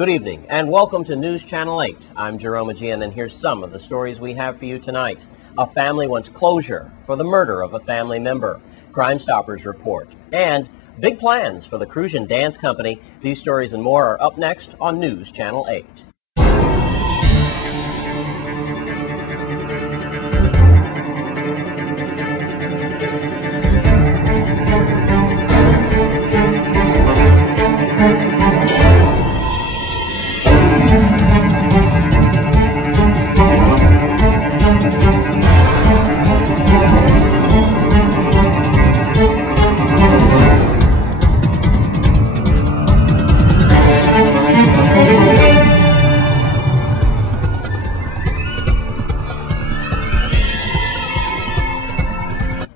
Good evening and welcome to News Channel 8. I'm Jerome Ajian and here's some of the stories we have for you tonight. A family wants closure for the murder of a family member. Crime Stoppers report. And big plans for the Crucian Dance Company. These stories and more are up next on News Channel 8.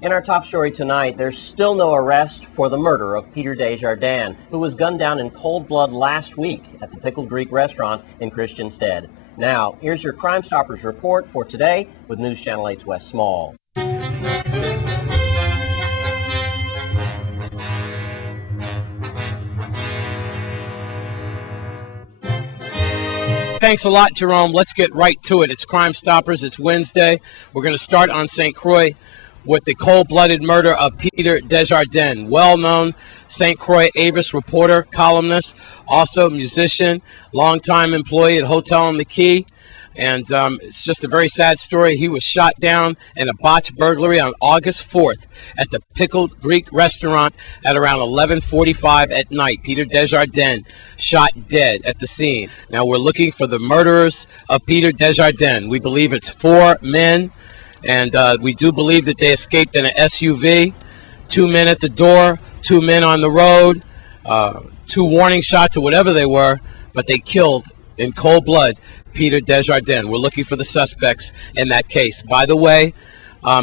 In our top story tonight, there's still no arrest for the murder of Peter Desjardins, who was gunned down in cold blood last week at the Pickled Greek restaurant in Christiansted. Now, here's your Crime Stoppers report for today with News Channel 8's Wes Small. Thanks a lot, Jerome. Let's get right to it. It's Crime Stoppers. It's Wednesday. We're going to start on St. Croix with the cold-blooded murder of Peter Desjardins, well-known St. Croix Avis reporter, columnist, also musician, longtime employee at Hotel on the Key. And it's just a very sad story. He was shot down in a botched burglary on August 4th at the Pickled Greek restaurant at around 11:45 at night. Peter Desjardins shot dead at the scene. Now we're looking for the murderers of Peter Desjardins. We believe it's 4 men. And we do believe that they escaped in an SUV, 2 men at the door, 2 men on the road, 2 warning shots or whatever they were, but they killed in cold blood Peter Desjardins. We're looking for the suspects in that case. By the way,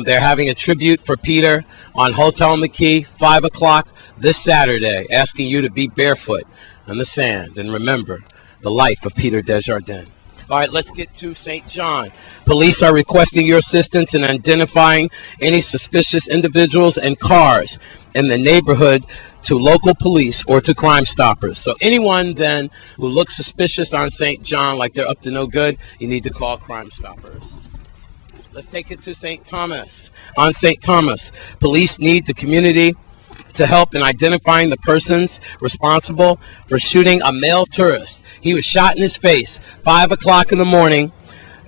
they're having a tribute for Peter on Hotel on the Key, 5 o'clock this Saturday, asking you to be barefoot on the sand and remember the life of Peter Desjardins. All right, let's get to St. John. Police are requesting your assistance in identifying any suspicious individuals and cars in the neighborhood to local police or to Crime Stoppers. So anyone then who looks suspicious on St. John, like they're up to no good, you need to call Crime Stoppers. Let's take it to St. Thomas. On St. Thomas, police need the community to help in identifying the persons responsible for shooting a male tourist. He was shot in his face 5 o'clock in the morning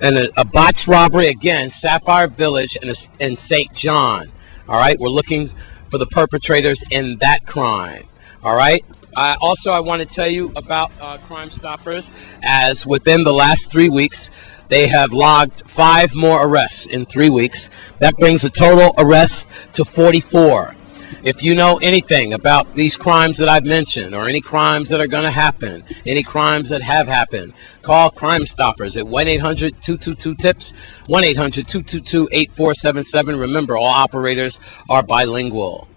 in a botched robbery, again, Sapphire Village in St. John. All right, we're looking for the perpetrators in that crime. All right. I want to tell you about Crime Stoppers, as within the last 3 weeks, they have logged 5 more arrests in 3 weeks. That brings the total arrests to 44. If you know anything about these crimes that I've mentioned, or any crimes that are going to happen, any crimes that have happened, call Crime Stoppers at 1-800-222-TIPS, 1-800-222-8477. Remember, all operators are bilingual.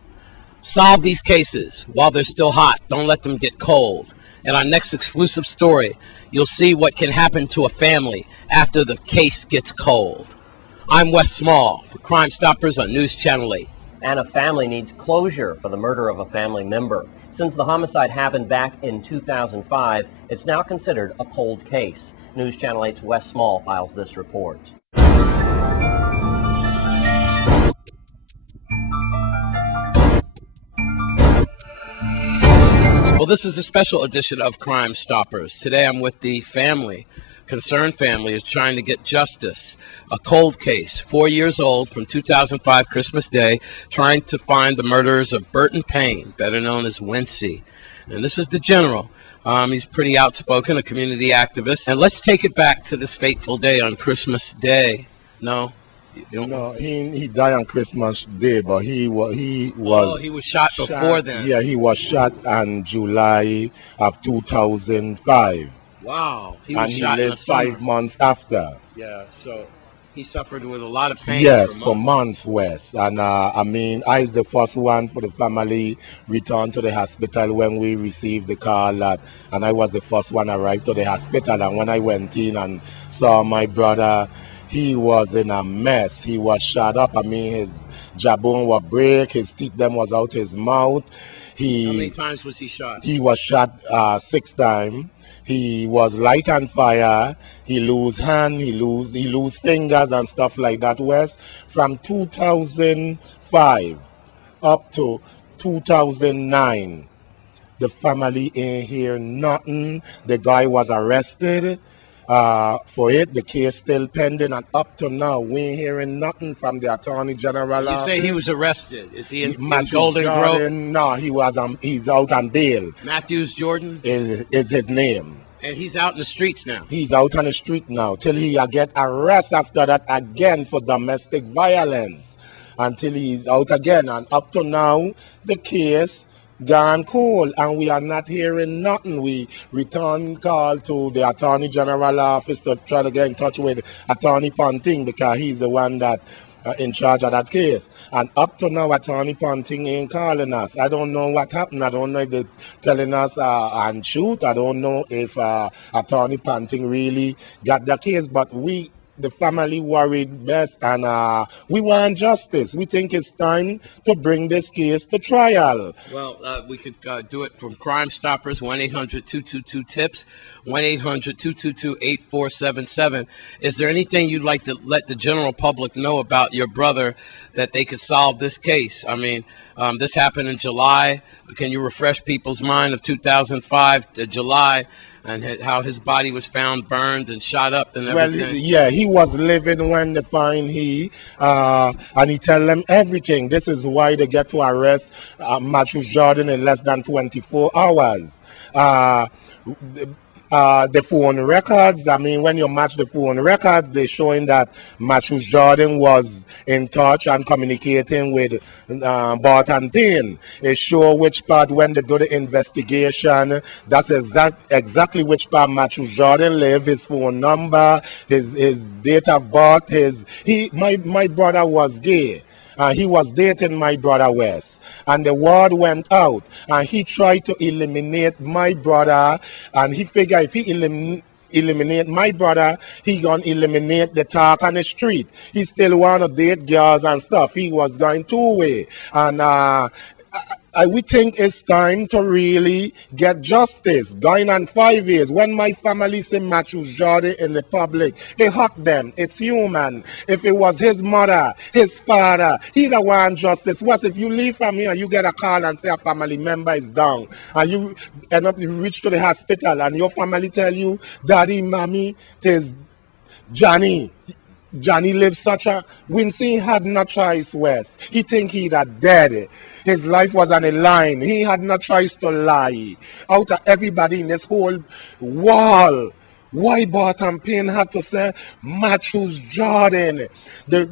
Solve these cases while they're still hot. Don't let them get cold. In our next exclusive story, you'll see what can happen to a family after the case gets cold. I'm Wes Small for Crime Stoppers on News Channel 8. And a family needs closure for the murder of a family member. Since the homicide happened back in 2005, it's now considered a cold case. News Channel 8's Wes Small files this report. Well, this is a special edition of Crime Stoppers. Today I'm with the family. Concerned family is trying to get justice. A cold case, 4 years old, from 2005 Christmas Day, trying to find the murderers of Burton Payne, better known as Wincy. And this is the general. He's pretty outspoken, a community activist. And let's take it back to this fateful day on Christmas Day. No? No, he died on Christmas Day, but he was he was shot before then. Yeah, he was shot in July of 2005. Wow. He lived 5 months after. Yeah, so he suffered with a lot of pain. Yes, for months, Wes. And I was the first one for the family returned to the hospital when we received the call. And I was the first one arrived to the hospital. And when I went in and saw my brother, he was in a mess. He was shot up. His jawbone was break. His teeth them was out his mouth. How many times was he shot? He was shot 6 times. He was light on fire. He lose hand, he lose fingers and stuff like that. West, from 2005 up to 2009, the family ain't hear nothing. The guy was arrested for it. The case still pending, and up to now, we ain't hearing nothing from the Attorney General. You say he was arrested. Is he in Matthews Golden Jordan, Grove? No, he's out on bail. Matthews Jordan? Is his name. And he's out in the streets now. He's out on the street now till he get arrested after that again for domestic violence. Until he's out again. And up to now, the case gone cold, and we are not hearing nothing. We return call to the Attorney General office to try to get in touch with Attorney Ponting, because he's the one that in charge of that case. And up to now, Attorney Ponting ain't calling us. I don't know what happened. I don't know if they're telling us and shoot. I don't know if Attorney Ponting really got the case, but we, the family, worried best, and we want justice. We think it's time to bring this case to trial. Well, we could do it from Crime Stoppers, 1-800-222-TIPS, 1-800-222-8477. Is there anything you'd like to let the general public know about your brother that they could solve this case? I mean, this happened in July. Can you refresh people's mind of 2005 to July? And how his body was found burned and shot up and everything. Well, yeah, he was living when they find and he tell them everything. This is why they get to arrest Matthews Jordan in less than 24 hours. The phone records, I mean, when you match the phone records, they're showing that Matthews Jordan was in touch and communicating with Bart and Payne. It show which part, when they do the investigation, that's exactly which part Matthews Jordan live, his phone number, his date of birth, my brother was gay. He was dating my brother West, and the word went out, and he tried to eliminate my brother, and he figured if he eliminate my brother, he gonna eliminate the talk on the street. He still wanna date girls and stuff. He was going two-way, and we think it's time to really get justice. Going on 5 years, when my family see Matthews Jordan in the public, it hurt them. It's human. If it was his mother, his father, he don't want justice. Wes, if you leave from here, you get a call and say a family member is down, and you end up, you reach to the hospital, and your family tell you, Daddy, Mommy, it is Johnny lives such a... Wincy had no choice, West. He think he that dead. His life was on the line. He had no choice to lie. Out of everybody in this whole wall, why Bart and Payne had to say Matthews Jordan? The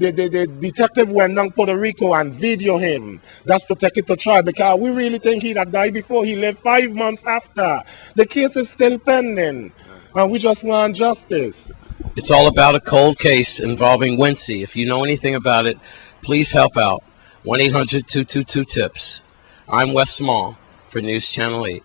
detective went down to Puerto Rico and video him. That's to take it to trial, because we really think he had died before. He lived 5 months after. The case is still pending, and we just want justice. It's all about a cold case involving Wincy. If you know anything about it, please help out. 1-800-222-TIPS. I'm Wes Small for News Channel 8.